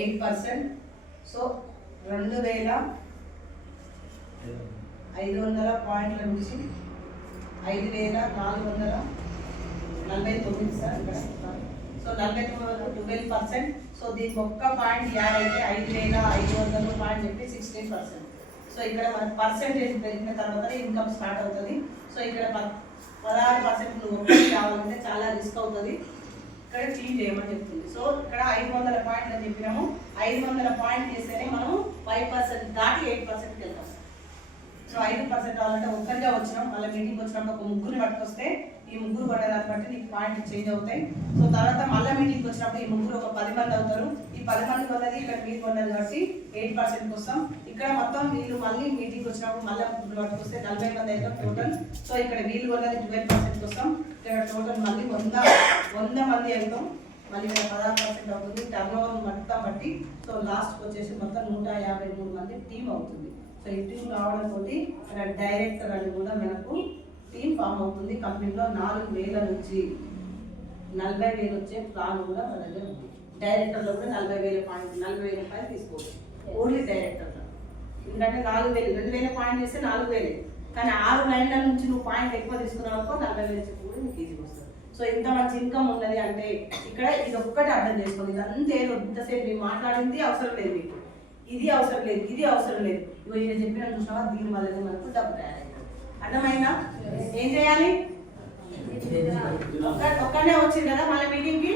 8%. So 2500 పాయింట్ల నుంచి 5449 sir ఇక్కడ. సో 49 వరకు 12%. సో దీనికి ఒక్క పాయింట్ యాడ్ అయితే 5500 పాయింట్ చెప్పి 16%. సో ఇక్కడ మన పర్సెంటేజ్ పెరిగిన తర్వాత ఇన్కమ్ స్టార్ట్ అవుతుంది. సో ఇక్కడ 16% నువ్వు ఒక్కటి రావాలంటే చాలా రిస్క్ అవుతుంది. ఇక్కడ క్లీన్ చేయమని చెప్తుంది. సో ఇక్కడ 500 పాయింట్లు అని చెప్పినాము. 500 పాయింట్ చేస్తేనే మనం 5% దాటి 8%కి వెళ్తాం. సో 5% రావాలంటే ఒక్కరిగా వచ్చినాం. మళ్ళీ మీటింగ్ వచ్చినప్పుడు ఒక ముగ్గురిని పట్టుకొస్తే ఈ ముగ్గురు కొనేదాన్ని బట్టి నీకు పాయింట్ చేంజ్ అవుతాయి. సో తర్వాత మళ్ళీ మీటింగ్కి వచ్చినప్పుడు ఈ ముగ్గురు ఒక 10 మంది అవుతారు. ఈ 10 మంది కొన్నది ఇక్కడ మీరు కొన్నది కాబట్టి 8% వస్తాం. ఇక్కడ మొత్తం వీళ్ళు మళ్ళీ మీటింగ్ వచ్చినప్పుడు మళ్ళీ ముగ్గురు పట్టుకొస్తే 40 మంది అవుతాం టోటల్. సో ఇక్కడ వీళ్ళు కొన్నది 12% వస్తాం. ఇక్కడ టోటల్ మళ్ళీ 100 మంది అవుతాం. మళ్ళీ ఇక్కడ 16% అవుతుంది టర్న్ ఓవర్ మొత్తం బట్టి. సో లాస్ట్కి వచ్చేసి మొత్తం 153 మంది టీం అవుతుంది. సో ఈ టీం రావడంతో ఇక్కడ డైరెక్టర్ అని కూడా మనకు టీం ఫామ్ అవుతుంది. కంపెనీలో 4000 నుంచి 40000 వచ్చే ప్లాన్ కూడా మన దగ్గర ఉంది. డైరెక్టర్లో కూడా 40000 రూపాయలు తీసుకోవచ్చు ఓన్లీ డైరెక్టర్లో. ఎందుకంటే 4000 2000 పాయింట్ చేస్తే 4000, కానీ 6 లైన్ల నుంచి నువ్వు పాయింట్ ఎక్కువ తీసుకున్నావు అనుకో 40000 చెప్పి కూడా నీకు ఈజీగా వస్తుంది. సో ఇంత మంచి ఇన్కమ్ ఉన్నది అంటే ఇక్కడ ఇది ఒక్కటి అర్థం చేసుకోండి. ఇది అంతేదో ఇంతసేపు మేము మాట్లాడింది అవసరం లేదు, మీకు ఇది అవసరం లేదు, ఇది అవసరం లేదు. ఇగో ఇది చెప్పిన చూసినావా, దీని వల్లనే మనకు డబ్బు తయారైంది. అర్థమైందా? ఏం చేయాలి? ఒక్కనే వచ్చింది కదా మళ్ళీ మీటింగ్కి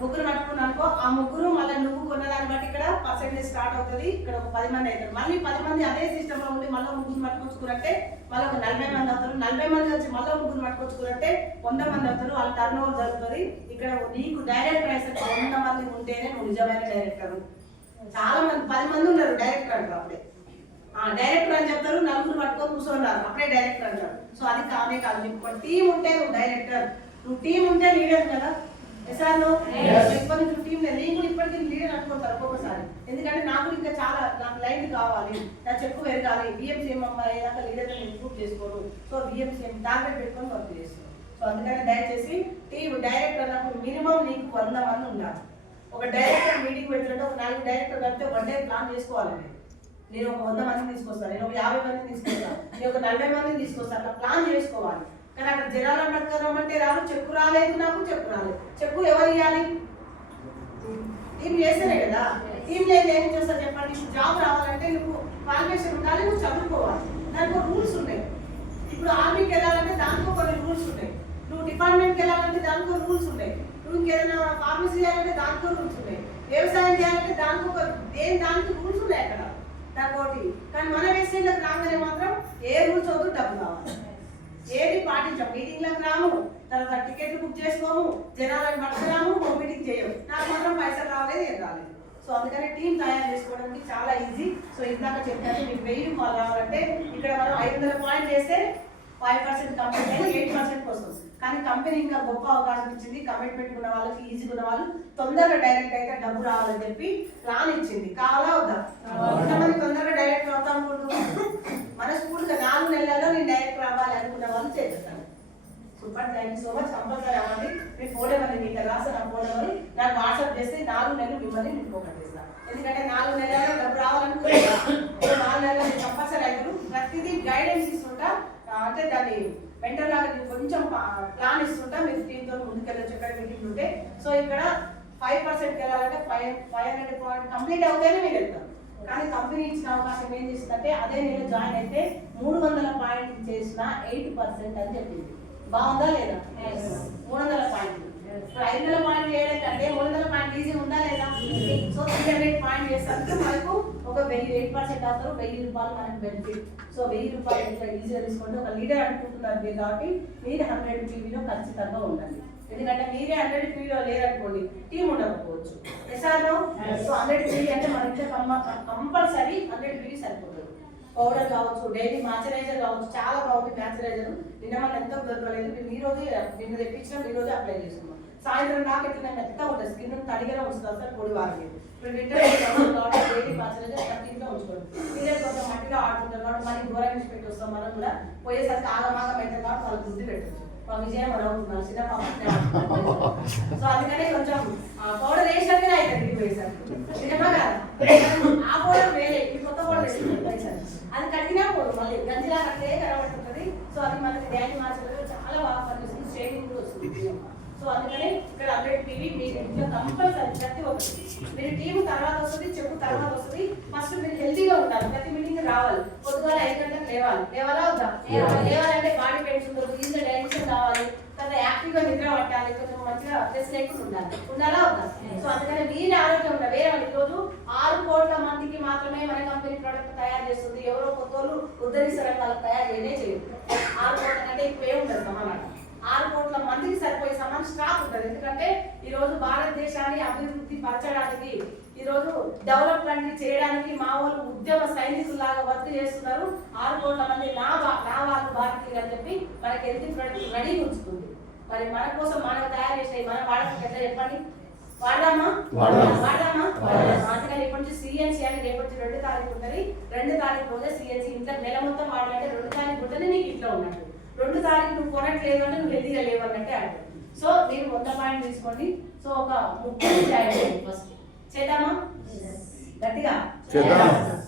ముగ్గురు పట్టుకున్నానుకో, ఆ ముగ్గురు మళ్ళీ నువ్వు కొన్నదాన్ని బట్టి ఇక్కడ పర్సెంటేజ్ స్టార్ట్ అవుతుంది. ఇక్కడ ఒక 10 మంది అవుతారు. మళ్ళీ 10 మంది అదే సిస్టంలో ఉండి మళ్ళీ ముగ్గురు పట్టుకొచ్చుకున్నట్టే మళ్ళీ ఒక 40 మంది అవుతారు. 40 మంది వచ్చి మళ్ళీ ముగ్గురు పట్టుకొచ్చుకున్నట్టే 100 మంది అవుతారు. వాళ్ళ టర్న్ ఓవర్ జరుగుతుంది. ఇక్కడ నీకు డైరెక్ట్ ప్రైస్ 100 మంది ఉంటేనే నువ్వు నిజమైన డైరెక్టర్. చాలా మంది 10 మంది ఉన్నారు డైరెక్టర్ అంటారు. అప్పుడే డైరెక్టర్ అని చెప్తారు, 4 పట్టుకొని కూర్చోన్నారు, అప్పుడే డైరెక్టర్ అంటారు. సో అది కానే కాదు. నీకు టీం ఉంటే నువ్వు డైరెక్టర్, నువ్వు టీం ఉంటే లీడర్ కదా. సార్ నువ్వు టీం లేదు, నేను కూడా ఇప్పటికీ లీడర్ అనుకుంటారు ఒక్కొక్కసారి. ఎందుకంటే నాకు ఇంకా చాలా నాకు లైన్ కావాలి, నా చెప్పు పెరగాలి. బిఎంసీఎం అయ్యాక లీడర్ ఇంప్రూవ్ చేసుకోను. సో బిఎంసీఎం టార్గెట్ పెట్టుకొని వర్క్ చేస్తాను. సో అందుకని దయచేసి టీం డైరెక్టర్ అన్నప్పుడు మినిమం నీకు 100 మంది ఉండాలి. ఒక డైరెక్టర్ మీటింగ్ పెట్టినట్టు ఒక 4 డైరెక్టర్ కలిపితే 1 డే ప్లాన్ చేసుకోవాలి. నేను ఒక 100 మందిని తీసుకొస్తాను, నేను ఒక 50 మందిని తీసుకొస్తాను, నేను ఒక 40 మందిని తీసుకొస్తాను. అట్లా ప్లాన్ చేసుకోవాలి. కానీ అక్కడ జనాలు పట్టుకోమంటే రాదు. చెక్కు రాలేదు, నాకు చెక్కు రాలేదు. చెక్కు ఎవరు ఇవ్వాలి? టీం చేస్తేనే కదా. టీం లేదు ఏం చేస్తారు చెప్పండి. జాబ్ రావాలంటే నువ్వు క్వాలిఫికేషన్ ఉండాలి, నువ్వు చదువుకోవాలి. దానికి రూల్స్ ఉన్నాయి. ఇప్పుడు ఆర్మీకి వెళ్ళాలంటే దానికో కొన్ని రూల్స్ ఉన్నాయి. నువ్వు డిపార్ట్మెంట్కి వెళ్ళాలంటే దానికో రూల్స్ ఉన్నాయి. నువ్వు ఇంకేదైనా ఫార్మసీ చేయాలంటే దానికో రూల్స్ ఉన్నాయి. వ్యవసాయం చేయాలంటే దానికో దానికి రూల్స్ ఉన్నాయి అక్కడ దానికోటి. కానీ మన వెబ్సైట్లోకి రాగానే మాత్రం ఏ రూల్స్ వద్దు, డబ్బు కావాలి. ఏది పాటించాం. మీటింగ్లకు రాము, తర్వాత టికెట్లు బుక్ చేసుకోము, జనాలను పట్టుకురాము, మీటింగ్ చేయము. నాకు మాత్రం పైసలు రాలేదు, ఏం రాలేదు. సో అందుకని టీం తయారు చేసుకోవడానికి చాలా ఈజీ. సో ఇందాక చెప్పాను మీకు 1000 రూపాయలు రావాలంటే ఇక్కడ మనం 500 పాయింట్ చేస్తే 5% కంపెనీ 8% వస్తుంది. కానీ కంపెనీ ఇంకా గొప్ప అవకాశం ఇచ్చింది. కమిట్మెంట్ ఉన్న వాళ్ళకి, ఈజీగా ఉన్న వాళ్ళు తొందరగా డైరెక్ట్ అయితే డబ్బు రావాలని చెప్పి ప్లాన్ ఇచ్చింది. కావాలా వద్దా? కొంతమంది తొందరగా డైరెక్ట్ అవుతాం అనుకుంటున్నాం. మన స్కూల్గా 4 నెలల్లో నేను డైరెక్ట్ రావాలి అనుకున్న వాళ్ళు చేస్తాను. Super, thank you so much. Compulsory అవ్వండి. మీ ఫోన్ నెంబర్ మీకు రాసిన నా ఫోన్ నెంబర్ నాకు వాట్సాప్ చేస్తే 4 నెలలు మిమ్మల్ని మీకు ఒకటిస్తాను. ఎందుకంటే 4 నెలల్లో డబ్బు రావాలనుకుంటున్నాను. 4 నెలల్లో నేను కంపల్సరీ అవుతాను. ప్రతిదీ గైడెన్స్ ఇస్తుంటా. అంటే దాన్ని మెంటర్ లాగా కొంచెం ప్లాన్ ఇస్తుంటా. మీరు టీంతో ముందుకెళ్ళొచ్చు ఎక్కడ మీటింగ్ ఉంటే. సో ఇక్కడ 5%కి వెళ్ళాలంటే 500 పాయింట్ కంప్లీట్ అవుతేనే మీరు వెళ్తారు. కానీ కంపెనీ ఇచ్చిన అవకాశం ఏం చేసిందంటే అదే నేను జాయిన్ అయితే 300 పాయింట్ చేసిన 8% అని చెప్పింది. బాగుందా లేదా? 300 పాయింట్లు. 500 పాయింట్ చేయడంటే 300 పాయింట్ ఈజీ ఉందా లేదా? సో 300 పాయింట్ చేస్తానికి మనకు ఒక 8% అవుతారు. 1000 రూపాయలు మనకు బెనిఫిట్. సో 1000 రూపాయలు ఇట్లా ఈజీగా తీసుకుంటే ఒక లీడర్ అనుకుంటున్నారు మీరు కాబట్టి మీరు 100 PVలో ఖచ్చితంగా ఉండండి. ఎందుకంటే మీరే 100 PVలో లేరనుకోండి, టీం ఉండకపోవచ్చు. ఎస్ఆర్ఓ సో 100 PV అంటే మన ఇంట్లో కంపల్సరీ 100 PV సరిపోతుంది. పౌడర్ కావచ్చు, డైలీ మాయిశ్చరైజర్ కావచ్చు, చాలా బాగుంది మాయిశ్చరైజర్. నిన్న మనం ఎంతో దొరకలేదు. మేము ఈ రోజు నిన్న తెప్పించినాం, ఈ రోజు అప్లై చేసుకున్నాం. సాయంత్రం దాకా ఎట్లా మెత్తగా ఉంటుంది, స్కిన్ తడిగానే ఉంచుతారు సార్ పొడి వారికి. ఇప్పుడు వింటర్ డైలీ మాయిశ్చరైజర్ కంటిన్యూగా ఉంచుకోండి. మీరే కొంచెం మట్టిగా ఆడుతుంటారు కాబట్టి మళ్ళీ దూరం నుంచి పెట్టి వస్తాం. మనం కూడా పోయేసరికి ఆగమాగం అయితే కాబట్టి వాళ్ళకి బుద్ధి పెట్టచ్చు. విజయం మనం అవుతున్నారు చిన్న పాప. సో అందుకనే కొంచెం పౌడర్ వేసినట్టుగా అవుతుంది. వేశారు నిజమా కదా ఆ బోర్డర్ వేరే ఈ కొత్త బోర్డర్ వేశారు అది కడిగినా పోదు మళ్ళీ గంజిలా అట్లే కనబడుతుంటది సో అది మనకి డ్యాడీ మార్చలేదు చాలా బాగా పనిచేస్తుంది స్ట్రైనింగ్ కూడా వస్తుంది సో అందుకని ఇక్కడ 100 PV మీరు ఇంట్లో కంపల్సరీ ప్రతి ఒక్కటి మీరు టీమ్ తర్వాత వస్తుంది చెప్పు తర్వాత వస్తుంది ఫస్ట్ మీరు హెల్తీగా ఉండాలి ప్రతి మీటింగ్ రావాలి పొద్దుగాల 5 గంటలకు లేవాలా వద్దా లేవాలంటే బాడీ పెయిన్స్ ఉండదు ఇంత డైజెషన్ కావాలి తర్వాత యాక్టివ్గా నిద్ర పట్టాలి కొంచెం మంచిగా స్ట్రెస్ లేకుండా ఉండాలా వద్దా సో అందుకని మీరు ఆరోగ్యం ఉండాలి వేరే వాళ్ళు ఈరోజు 6 కోట్ల మందికి మాత్రమే మన కంపెనీ ప్రోడక్ట్ తయారు చేస్తుంది ఎవరో కొత్త వాళ్ళు ఉద్ధరిస్తారు వాళ్ళకి తయారు చేయదు 6 కోట్ల కంటే ఎక్కువే ఉంటుంది సమానం 6 కోట్ల మందికి సరిపోయే సమాన స్టాక్ ఉంటుంది ఎందుకంటే ఈ రోజు భారతదేశాన్ని అభివృద్ధి పరచడానికి ఈ రోజు డెవలప్మెంట్ చేయడానికి మా వాళ్ళు ఉద్యమ సైనికుల్లాగా వర్క్ చేస్తున్నారు 6 కోట్ల మంది నా వాళ్ళు భారతీయులు అని చెప్పి మనకి హెల్తీ ప్రొడక్ట్ రెడీ ఉంచుతుంది మరి మన కోసం మనం తయారు చేసినాయి మనం వాడక ఎట్లా చెప్పండి వాడదామా అందుకని ఇప్పటి నుంచి సిఎన్సీ అని రేపటి 2 తారీఖు ఉంటుంది 2 తారీఖు రోజే సిఎన్సీ ఇంట్లో నెల మొత్తం వాడాలంటే 2 తారీఖు ఉంటేనే నీకు ఇంట్లో ఉన్నట్టు 2 తారీఖు నువ్వు కొనట్లేదు అంటే నువ్వు హెల్తీగా లేవన్నట్టే అంటారు సో మీరు 100 పాయింట్ తీసుకోండి సో ఒక 30 జాయిన్ చేయండి ఫస్ట్ చేద్దామా గట్టిగా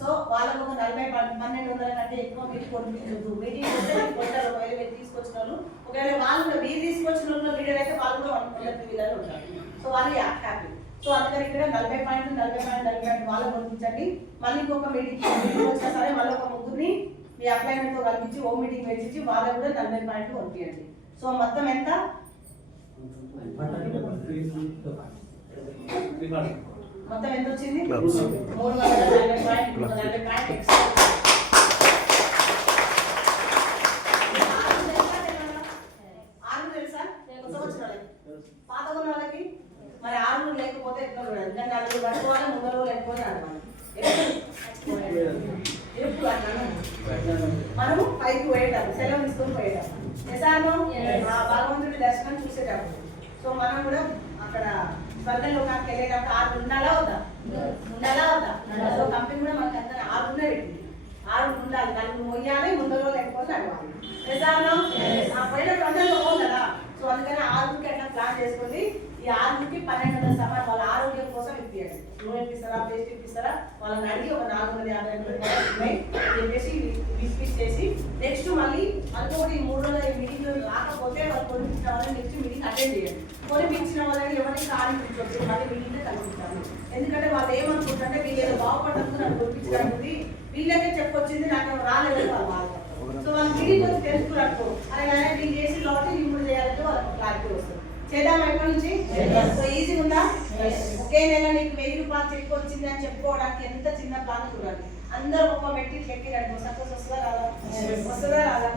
సో వాళ్ళకు ఒక 40-1200 కంటే ఎక్కువ మీరు కొనిపించద్దు మీటింగ్ వస్తే కొంటారు ఒకవేళ మీరు తీసుకొచ్చిన వాళ్ళు ఒకవేళ వాళ్ళు కూడా మీరు తీసుకొచ్చిన వాళ్ళు లీడర్ అయితే వాళ్ళు కూడా 100 PVలలో ఉంటారు సో వాళ్ళు హ్యాపీ సో అందుకని ఇక్కడ 40 పాయింట్ వాళ్ళకు పంపించండి మళ్ళీ ఇంకొక మీటింగ్ వచ్చినా సరే మళ్ళీ ఒక ముగ్గురిని మీ అప్లైమెంట్ తో కల్పించి హోమ్ మీటింగ్ పెట్టించి వాళ్ళకు కూడా 40 పాయింట్లు పంపించండి సో మొత్తం ఎంత మొత్తం ఎంత వచ్చింది 340 పాయింట్లు 40 పాయింట్ ఎక్స్ట్రా తెలుసా కొత్త వచ్చిన వాళ్ళకి పాత ఉన్న వాళ్ళకి మరి 6 లేకపోతే ఎట్లా చూడాలి ఎందుకంటే 4 పట్టుకోవాలి ముందర లేకపోతే అడగాలి ఎప్పుడు అన్నాను మనము పైకి పోయేటాము సెలవు తీసుకొని పోయేటాము నిజాను భగవంతుడి దర్శనం చూసేటప్పుడు సో మనం కూడా అక్కడ స్వర్గలోకానికి వెళ్ళేటప్పుడు 6 ఉండాలా వద్దా సో కంపెనీ కూడా మనకి అంతా 6 పెట్టింది 6 ఉండాలి 4 మొయ్యాలి ముందరలో లేకపోతే అడగాలి నిజాను పోయినప్పుడు అందరిలో పోదు కదా సో అందుకని 6కి అట్లా ప్లాన్ చేసుకోండి ఈ 6కి 1200 సమానం వాళ్ళ ఆరోగ్యం కోసం ఇప్పియండి నువ్వు ఇప్పిస్తారా పేస్ట్ ఇప్పిస్తారా వాళ్ళని అడిగి ఒక 450 చెప్పేసి విసిట్ చేసి నెక్స్ట్ మళ్ళీ అనుకోటి 3 రోజుల మీటింగ్ రాకపోతే వాళ్ళు కొనిపించిన వాళ్ళని నెక్స్ట్ మీటింగ్ అటెండ్ చేయండి కొనిపించిన వాళ్ళని ఎవరికి కానిపించవచ్చు మళ్ళీ మీటింగ్ కనిపించాలి ఎందుకంటే వాళ్ళు ఏమనుకుంటారంటే వీళ్ళు ఏదో బాగుపడదు నన్ను కొనిపించడానికి వీళ్ళకే చెప్పొచ్చింది నాకు రాలేదు వాళ్ళు సో వాళ్ళు మీటింగ్ వచ్చి తెలుసుకున్నట్టు అలాగే వీళ్ళు చేసి లోటు ఇప్పుడు చేయాలంటే వాళ్ళకి క్లారిటీ వస్తుంది చేద్దాం ఎక్కడి నుంచి సో ఈజీ ఉందా ఒకే నెల నీకు 1000 రూపాయలు చెక్ వచ్చింది అని చెప్పుకోవడానికి ఎంత చిన్న ప్లాన్ చూడాలి అందరూ ఒక మెట్రిక్ ఎక్కిరండి సక్సెస్ వస్తుందా రాదా